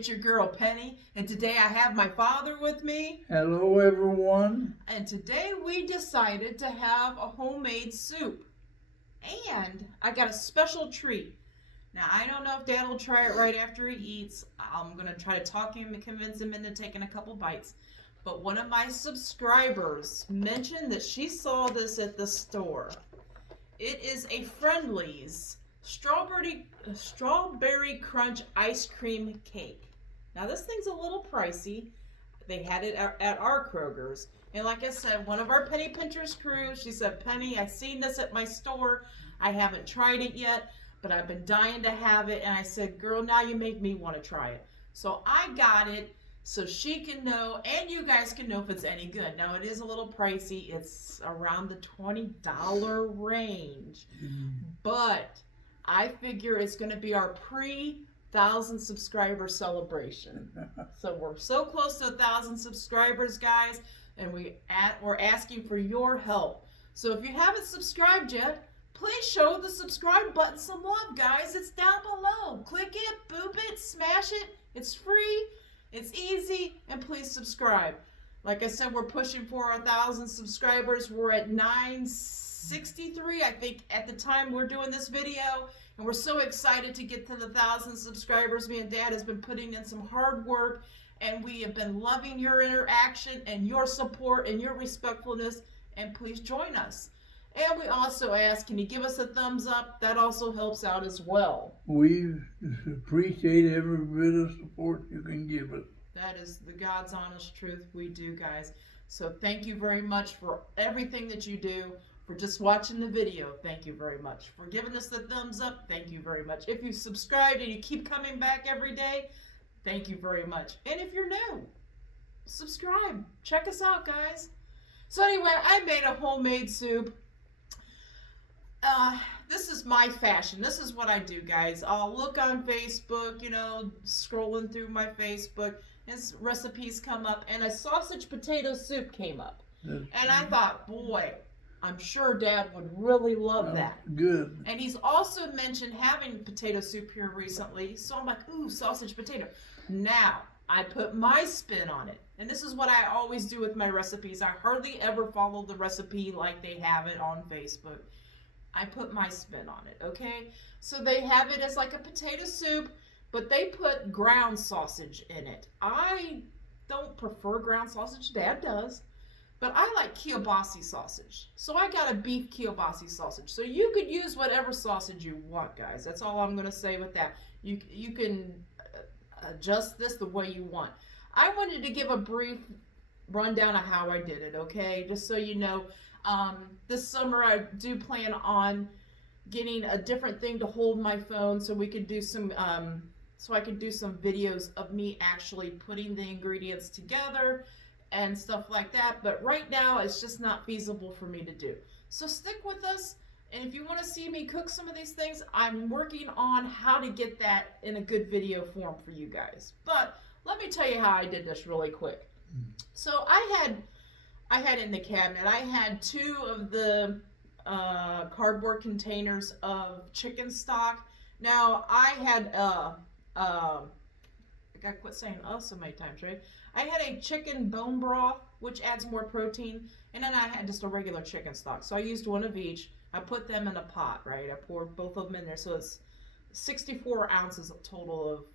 it's your girl Penny, and today I have my father with me. Hello, everyone. And today we decided to have a homemade soup. And I got a special treat. Now, I don't know if Dad will try it right after he eats. I'm going to try to talk him and convince him into taking a couple bites. But one of my subscribers mentioned that she saw this at the store. It is a Friendly's strawberry crunch ice cream cake. Now this thing's a little pricey. They had it at our Kroger's. And like I said, one of our Penny Pinterest crew, she said, Penny, I seen this at my store. I haven't tried it yet, but I've been dying to have it. And I said, girl, now you make me want to try it. So I got it so she can know and you guys can know if it's any good. Now it is a little pricey. It's around the $20 range. But I figure it's going to be our pre-1,000 subscriber celebration. So we're so close to 1,000 subscribers, guys, and we're asking for your help. So if you haven't subscribed yet, please show the subscribe button some love, guys. It's down below. Click it, boop it, smash it. It's free, it's easy, and please subscribe. Like I said, we're pushing for our 1,000 subscribers. We're at 963, I think, at the time we're doing this video. And we're so excited to get to the 1,000 subscribers. Me and Dad has been putting in some hard work. And we have been loving your interaction and your support and your respectfulness. And please join us. And we also ask, can you give us a thumbs up? That also helps out as well. We appreciate every bit of support you can give us. That is the God's honest truth. We do, guys. So thank you very much for everything that you do. For just watching the video, thank you very much. For giving us the thumbs up, thank you very much. If you subscribed and you keep coming back every day, thank you very much. And if you're new, subscribe. Check us out, guys. So anyway, I made a homemade soup. This is my fashion. This is what I do, guys. I'll look on Facebook, scrolling through my Facebook, and recipes come up, and a sausage potato soup came up. And I thought, boy, I'm sure Dad would really love that. Good. And he's also mentioned having potato soup here recently, so I'm like, ooh, sausage potato. Now, I put my spin on it. And this is what I always do with my recipes. I hardly ever follow the recipe like they have it on Facebook. I put my spin on it, okay? So they have it as like a potato soup, but they put ground sausage in it. I don't prefer ground sausage. Dad does. But I like kielbasa sausage. So I got a beef kielbasa sausage. So you could use whatever sausage you want, guys. That's all I'm going to say with that. You can adjust this the way you want. I wanted to give a brief rundown of how I did it, okay? Just so you know. This summer I do plan on getting a different thing to hold my phone so we could do some so I could do some videos of me actually putting the ingredients together and stuff like that, but right now it's just not feasible for me to do. So stick with us, and if you want to see me cook some of these things, I'm working on how to get that in a good video form for you guys. But let me tell you how I did this really quick. So I had in the cabinet, I had 2 of the cardboard containers of chicken stock. Now I had I gotta quit saying so many times, right? I had a chicken bone broth, which adds more protein, and then I had just a regular chicken stock. So I used one of each. I put them in a pot, right? I poured both of them in there, so it's 64 ounces of total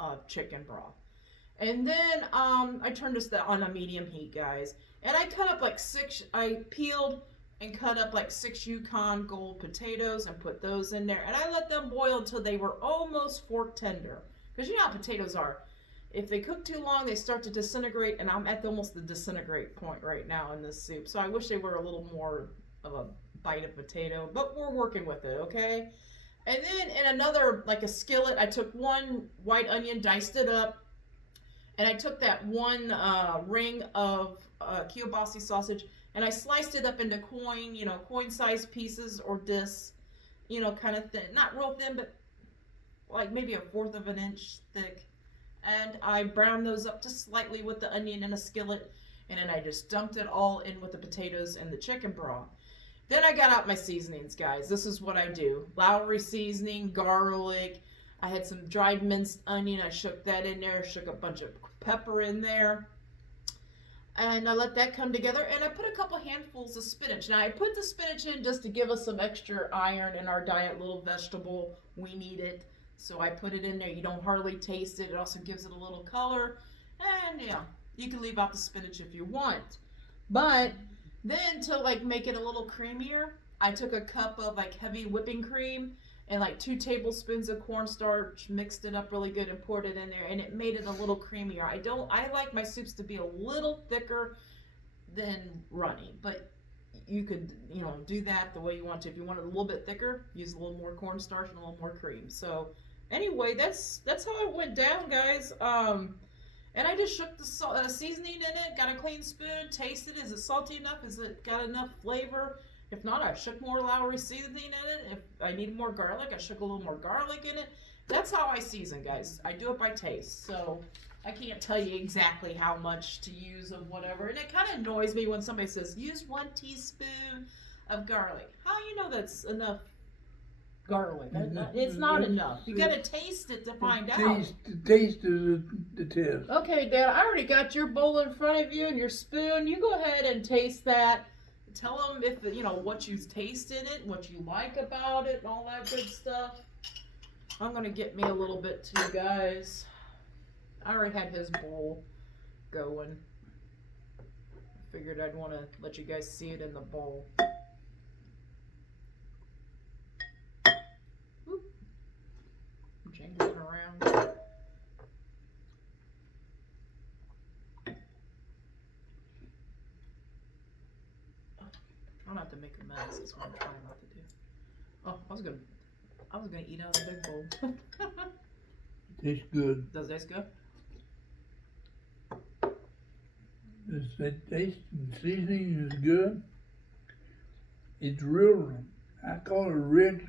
of chicken broth. And then I turned this on a medium heat, guys. And I cut up I peeled and cut up like 6 Yukon Gold potatoes and put those in there. And I let them boil until they were almost fork tender. Because you know how potatoes are. If they cook too long, they start to disintegrate, and I'm at almost the disintegrate point right now in this soup. So I wish they were a little more of a bite of potato, but we're working with it, okay? And then in another, like a skillet, I took 1 white onion, diced it up, and I took that 1 ring of kielbasa sausage, and I sliced it up into coin-sized pieces or discs, kind of thin. Not real thin, but like maybe 1/4 of an inch thick. And I browned those up just slightly with the onion in a skillet, and then I just dumped it all in with the potatoes and the chicken broth. Then I got out my seasonings, guys. This is what I do. Lowry seasoning, garlic, I had some dried minced onion. I shook that in there. Shook a bunch of pepper in there. And I let that come together. And I put a couple handfuls of spinach. Now, I put the spinach in just to give us some extra iron in our diet. Little vegetable. We need it. So I put it in there. You don't hardly taste it. It also gives it a little color. And yeah, you can leave out the spinach if you want. But then to like make it a little creamier, I took a cup of like heavy whipping cream and like 2 tablespoons of cornstarch, mixed it up really good and poured it in there, and it made it a little creamier. I like my soups to be a little thicker than runny, but you could, you know, do that the way you want to. If you want it a little bit thicker, use a little more cornstarch and a little more cream. So anyway, that's how it went down, guys. And I just shook the seasoning in it, got a clean spoon, tasted. Is it salty enough? Is it got enough flavor? If not, I shook more Lowry seasoning in it. If I need more garlic, I shook a little more garlic in it. That's how I season, guys. I do it by taste. So I can't tell you exactly how much to use of whatever. And it kind of annoys me when somebody says, use 1 teaspoon of garlic. How you know that's enough garlic? It's not enough. You got to taste it to find out. The taste is the test. Okay, Dad, I already got your bowl in front of you and your spoon. You go ahead and taste that. Tell them if you know what you taste in it, what you like about it, and all that good stuff. I'm gonna get me a little bit too, guys. I already had his bowl going. Figured I'd want to let you guys see it in the bowl. Oop. I'm jangling around. I don't have to make a mess. That's what I'm trying not to do. Oh, I was gonna eat out of the big bowl. Tastes good. Does it taste good? The taste and seasoning is good. It's real. I call it rich.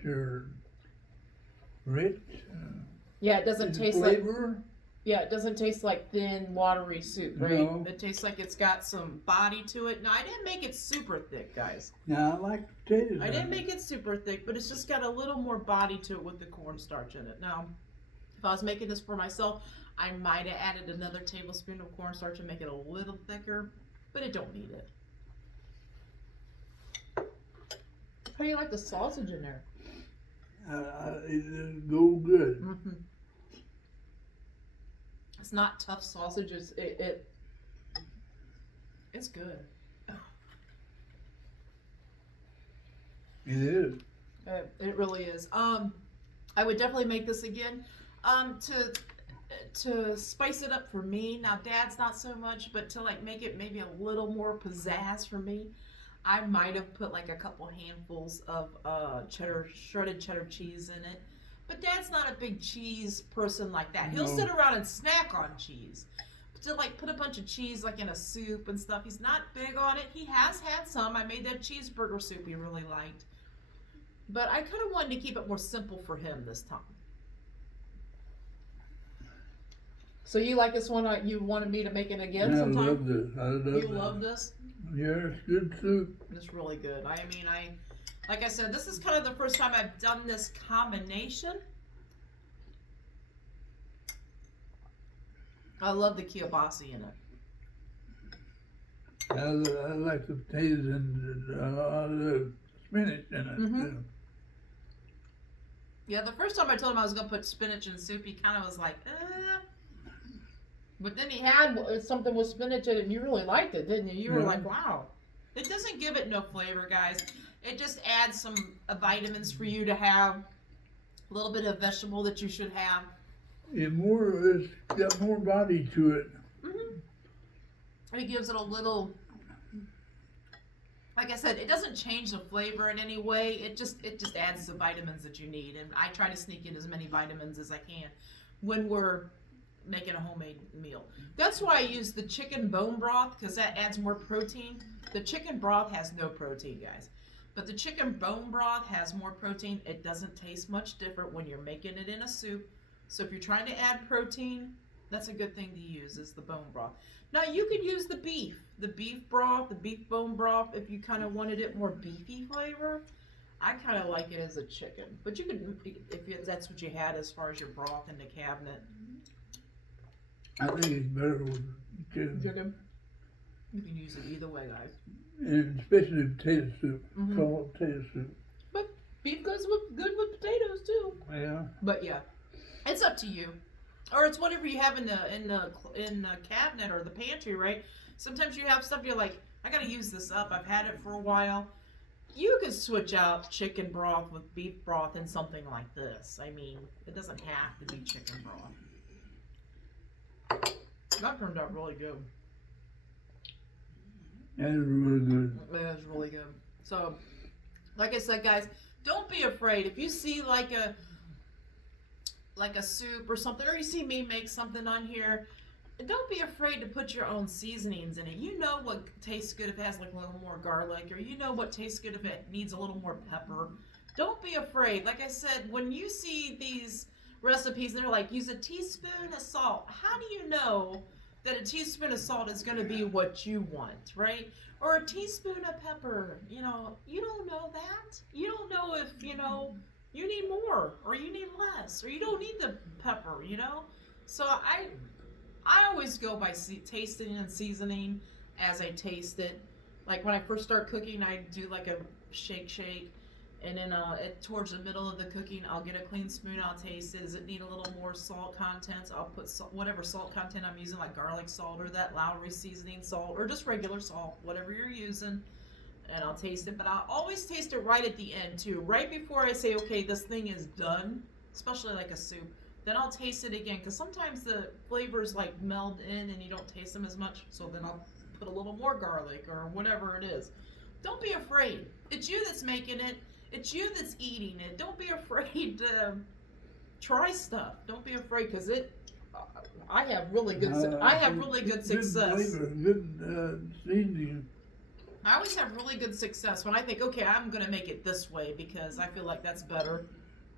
Yeah, it doesn't taste flavor. like. Yeah, it doesn't taste like thin, watery soup, right? No. It tastes like it's got some body to it. Now, I didn't make it super thick, guys. Now, I like potatoes. I didn't make it super thick, but it's just got a little more body to it with the cornstarch in it. Now, if I was making this for myself, I might have added another tablespoon of cornstarch and make it a little thicker, but it don't need it. How do you like the sausage in there? It go good. Mm-hmm. It's not tough sausage. It's good. It is. It really is. I would definitely make this again. To spice it up for me. Now, Dad's not so much, but to like make it maybe a little more pizzazz for me, I might have put like a couple handfuls of shredded cheddar cheese in it. But Dad's not a big cheese person like that. He'll sit around and snack on cheese. But to like put a bunch of cheese like in a soup and stuff, he's not big on it. He has had some. I made that cheeseburger soup he really liked. But I kind of wanted to keep it more simple for him this time. So you like this one? You wanted me to make it again sometime? I love this. I love You love this? Yeah, it's good soup. It's really good. I mean, like I said, this is kind of the first time I've done this combination. I love the kielbasa in it. I like the potatoes and the spinach in it too. Yeah, the first time I told him I was going to put spinach in soup, he kind of was like, But then he had something with spinach in it, and you really liked it, didn't you? You were like, wow. It doesn't give it no flavor, guys. It just adds some vitamins for you to have. A little bit of vegetable that you should have. It's got more body to it. It gives it a little, like I said, it doesn't change the flavor in any way. It just adds the vitamins that you need. And I try to sneak in as many vitamins as I can when we're making a homemade meal. That's why I use the chicken bone broth, because that adds more protein. The chicken broth has no protein, guys. But the chicken bone broth has more protein. It doesn't taste much different when you're making it in a soup. So if you're trying to add protein, that's a good thing to use, is the bone broth. Now you could use the beef broth, the beef bone broth, if you kind of wanted it more beefy flavor. I kind of like it as a chicken, but you could, that's what you had as far as your broth in the cabinet. I think it's better with chicken. Chicken. You can use it either way, guys. And especially potato soup. Mhm. Call it potato soup. But beef goes good with potatoes too. Yeah. But yeah, it's up to you, or it's whatever you have in the cabinet or the pantry, right? Sometimes you have stuff you're like, I gotta use this up. I've had it for a while. You could switch out chicken broth with beef broth in something like this. I mean, it doesn't have to be chicken broth. That turned out really good. That is really good. That is really good. So, like I said, guys, don't be afraid. If you see like a soup or something, or you see me make something on here, don't be afraid to put your own seasonings in it. You know what tastes good if it has like a little more garlic, or you know what tastes good if it needs a little more pepper. Don't be afraid. Like I said, when you see these recipes that are like, use a teaspoon of salt, how do you know that a teaspoon of salt is going to be what you want, right? Or a teaspoon of pepper, you know, you don't know that. You don't know if, you know, you need more or you need less, or you don't need the pepper, you know? So I always go by tasting and seasoning as I taste it. Like when I first start cooking, I do like a shake, and then towards the middle of the cooking, I'll get a clean spoon, I'll taste it. Does it need a little more salt content? I'll put whatever salt content I'm using, like garlic salt or that Lowry seasoning salt, or just regular salt, whatever you're using, and I'll taste it. But I'll always taste it right at the end too, right before I say, okay, this thing is done, especially like a soup. Then I'll taste it again, because sometimes the flavors like meld in and you don't taste them as much. So then I'll put a little more garlic or whatever it is. Don't be afraid. It's you that's making it. It's you that's eating it. Don't be afraid to try stuff. Don't be afraid, because I have really good. I have really good success. Good flavor, good seasoning. I always have really good success when I think, okay, I'm gonna make it this way because I feel like that's better.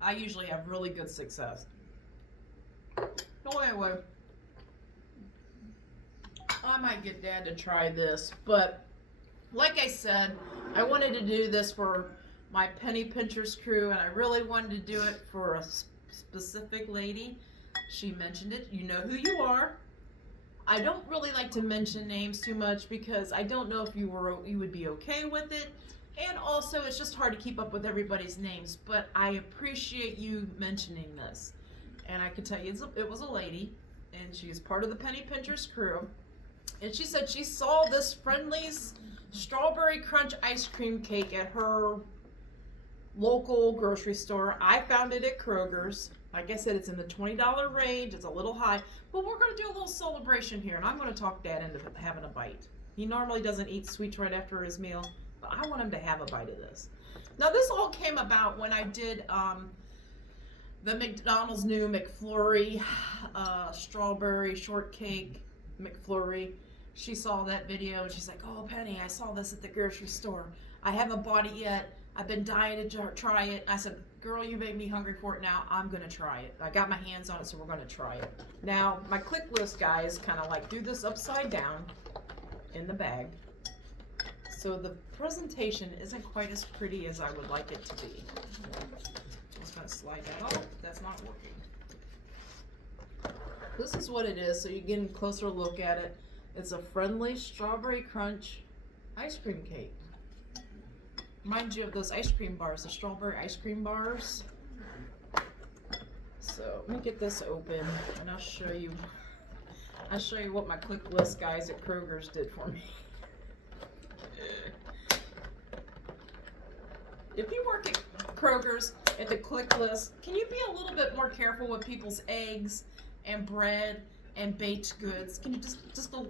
I usually have really good success. So anyway, I might get Dad to try this, but like I said, I wanted to do this for my Penny Pinchers crew, and I really wanted to do it for a specific lady. She mentioned it. You know who you are. I don't really like to mention names too much because I don't know if you would be okay with it, and also it's just hard to keep up with everybody's names, but I appreciate you mentioning this. And I can tell you it was a lady, and she is part of the Penny Pinchers crew, and she said she saw this Friendly's strawberry crunch ice cream cake at her local grocery store. I found it at Kroger's. Like I said, it's in the $20 range. It's a little high, but we're going to do a little celebration here, and I'm going to talk Dad into having a bite. He normally doesn't eat sweets right after his meal, but I want him to have a bite of this. Now, this all came about when I did the McDonald's new McFlurry strawberry shortcake McFlurry. She saw that video and she's like, oh, Penny, I saw this at the grocery store. I haven't bought it yet. I've been dying to try it. I said, girl, you made me hungry for it now. I'm going to try it. I got my hands on it, so we're going to try it. Now, my click list, guys, kind of like do this upside down in the bag. So the presentation isn't quite as pretty as I would like it to be. I'm just going to slide that off. That's not working. This is what it is, so you get a closer look at it. It's a Friendly Strawberry Crunch ice cream cake. Reminds you of those ice cream bars, the strawberry ice cream bars. So let me get this open and I'll show you what my click list guys at Kroger's did for me. If you work at Kroger's at the click list, can you be a little bit more careful with people's eggs and bread and baked goods? Can you just a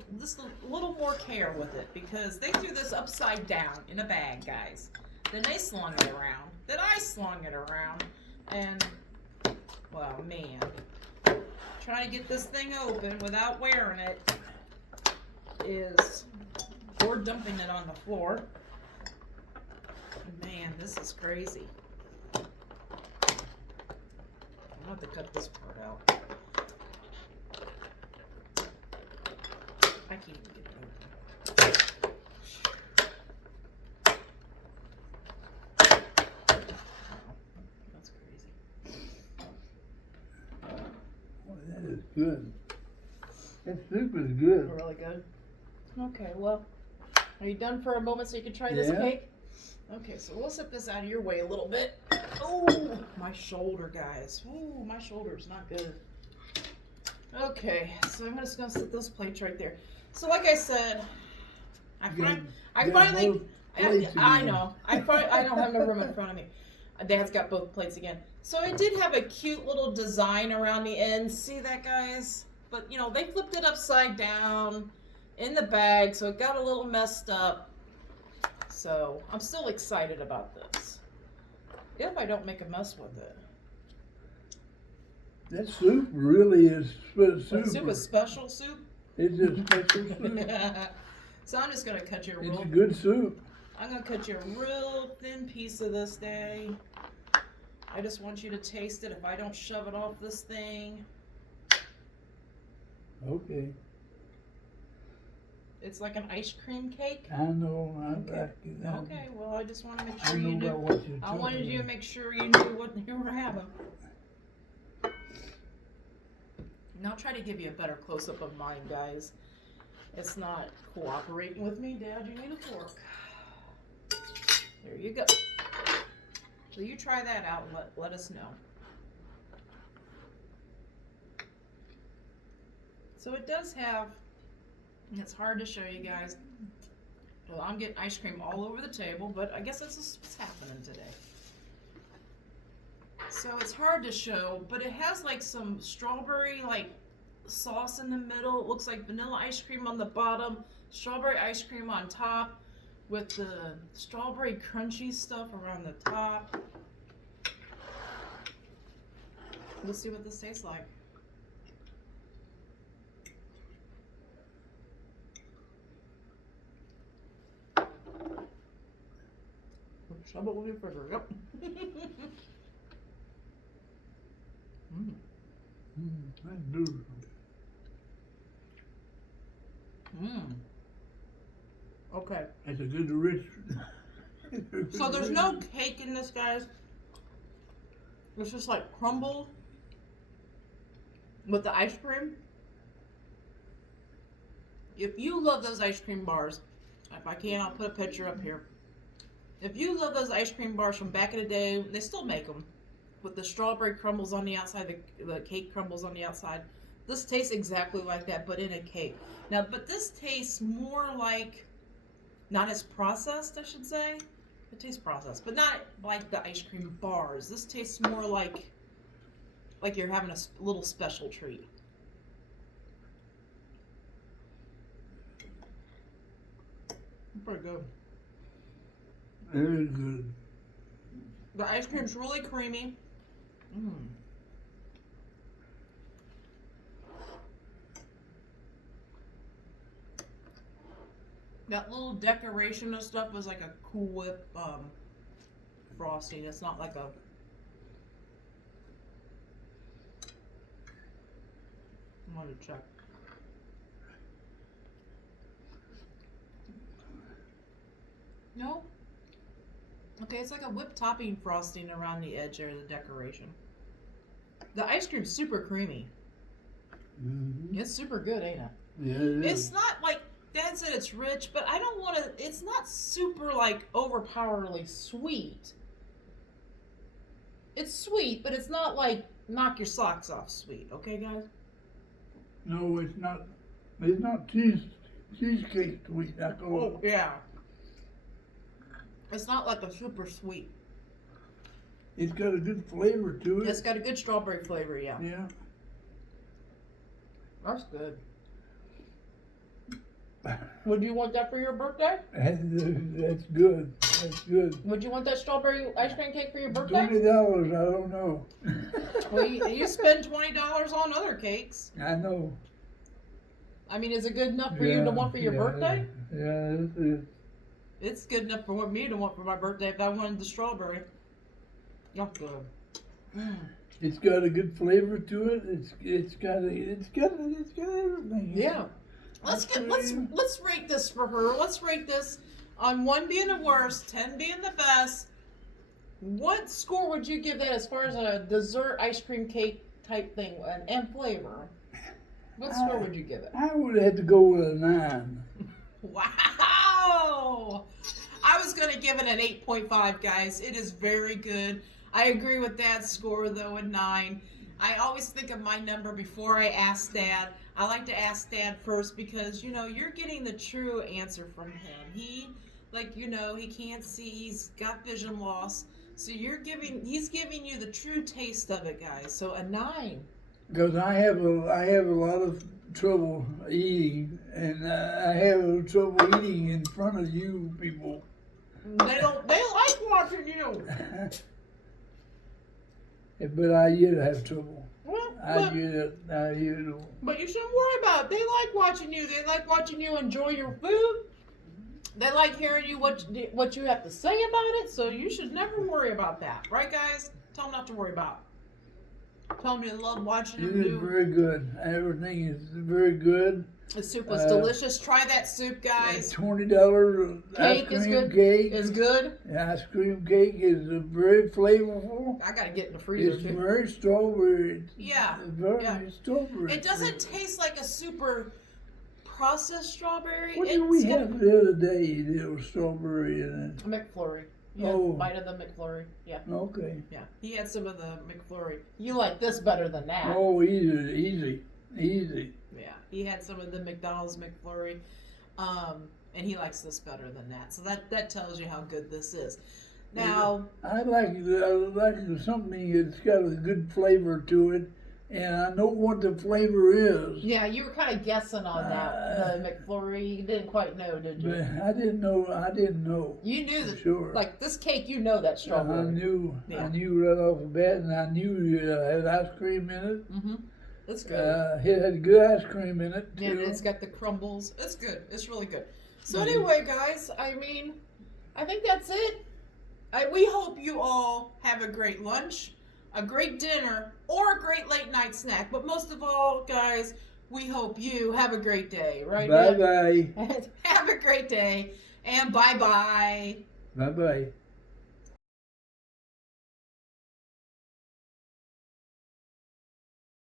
little more care with it, because they threw this upside down in a bag, guys. Then they slung it around. Then I slung it around, and well, man, trying to get this thing open without wearing it is, or dumping it on the floor. Man, this is crazy. I'm gonna have to cut this part out. I can't even get it open. good. That soup is good. Really good. Okay, well, are you done for a moment so you can try this Yeah. cake? Okay, so we'll set this out of your way a little bit. Oh, my shoulder, guys. Oh, my shoulder's not good. Okay, so I'm just gonna set those plates right there. So, like I said, I finally. I know. I don't have no room in front of me. Dad's got both plates again. So it did have a cute little design around the end. See that, guys? But, you know, they flipped it upside down in the bag, so it got a little messed up. So I'm still excited about this. If I don't make a mess with it. That soup really is The super. soup is special soup. It's a special soup. So I'm just going to cut you a It's real... a good soup. I'm going to cut you a real thin piece of this, Day. I just want you to taste it if I don't shove it off this thing. Okay. It's like an ice cream cake. I know. Okay, well, I just want to make I sure you know knew. about what you're I wanted talking you to about. make sure you knew what you were having. And I'll try to give you a better close-up of mine, guys. It's not cooperating with me, Dad. You need a fork. There you go. So you try that out and let us know. So it does have, and it's hard to show you guys. Well, I'm getting ice cream all over the table, but I guess that's just what's happening today. So it's hard to show, but it has like some strawberry like sauce in the middle. It looks like vanilla ice cream on the bottom, strawberry ice cream on top, with the strawberry crunchy stuff around the top. Let's see what this tastes like. Shove it with your finger. Yep. That's beautiful. Okay. That's a good rich. So there's no cake in this, guys. It's just like crumbled with the ice cream. If you love those ice cream bars, if I can, I'll put a picture up here. If you love those ice cream bars from back in the day, they still make them with the strawberry crumbles on the outside, the cake crumbles on the outside. This tastes exactly like that, but in a cake. Now, but this tastes more like, not as processed, I should say. It tastes processed, but not like the ice cream bars. This tastes more like you're having a little special treat. Pretty good. Very good. The ice cream's really creamy. That little decoration and stuff was like a Cool Whip frosting. It's not like a... I'm gonna check. No. Okay, it's like a whipped topping frosting around the edge of the decoration. The ice cream's super creamy. Mm-hmm. It's super good, ain't it? Yeah, it is. It's not like Dad said it's rich, but I don't want to. It's not super like overpoweringly sweet. It's sweet, but it's not like knock your socks off sweet. Okay, guys? No, it's not. It's not cheesecake sweet. I call it. Yeah. It's not like a super sweet. It's got a good flavor to it. It's got a good strawberry flavor, yeah. Yeah. That's good. Would you want that for your birthday? That's good. That's good. Would you want that strawberry ice cream cake for your birthday? $20, I don't know. Well, you spend $20 on other cakes. I know. I mean, is it good enough for you to want for your birthday? Yeah, it is. It's good enough for me to want for my birthday if I wanted the strawberry. That's good. It's got a good flavor to it. It's got everything. Yeah. Let's rate this for her. Let's rate this on 1 being the worst, 10 being the best. What score would you give that as far as a dessert ice cream cake type thing and flavor? What score would you give it? I would have to go with a 9. Wow! I was going to give it an 8.5, guys. It is very good. I agree with Dad's score, though, a 9. I always think of my number before I ask Dad. I like to ask Dad first because, you're getting the true answer from him. He, he can't see. He's got vision loss. So he's giving you the true taste of it, guys. So a 9. Because I have a lot of trouble eating, and I have trouble eating in front of you people. They like watching you. But I yet have trouble. Well, But you shouldn't worry about it. They like watching you. They like watching you enjoy your food. They like hearing you what you have to say about it. So you should never worry about that, right, guys? Tell them not to worry about it. Tell them you love watching them It is do. very good. Everything is very good. The soup was delicious. Try that soup, guys. $20 Cake ice cream is good. cake. It's good. The ice cream cake is very flavorful. I gotta get in the freezer It's too. very strawberry. Yeah. It's very Yeah. strawberry. It doesn't taste like a super processed strawberry. What did we have the other day? There was strawberry in it. McFlurry. You had a bite of the McFlurry. Yeah. Okay. Yeah. He had some of the McFlurry. You like this better than that. Oh, easy. Yeah. He had some of the McDonald's McFlurry. And he likes this better than that. So that tells you how good this is. Now, I like something that's got a good flavor to it, and I know what the flavor is. yeah, you were kind of guessing on that. The McFlurry, you didn't quite know, did you? But I didn't know. You knew that, Sure. like this cake, you know that strawberry. I knew Yeah. right off the bat, and I knew it had ice cream in it. Mm-hmm. It's good. It had good ice cream in it too. And it's got the crumbles. It's good. It's really good. So anyway, guys, I think that's it. We hope you all have a great lunch, a great dinner, or a great late night snack. But most of all, guys, we hope you have a great day. Right? Bye bye. Have a great day, and bye bye. Bye bye.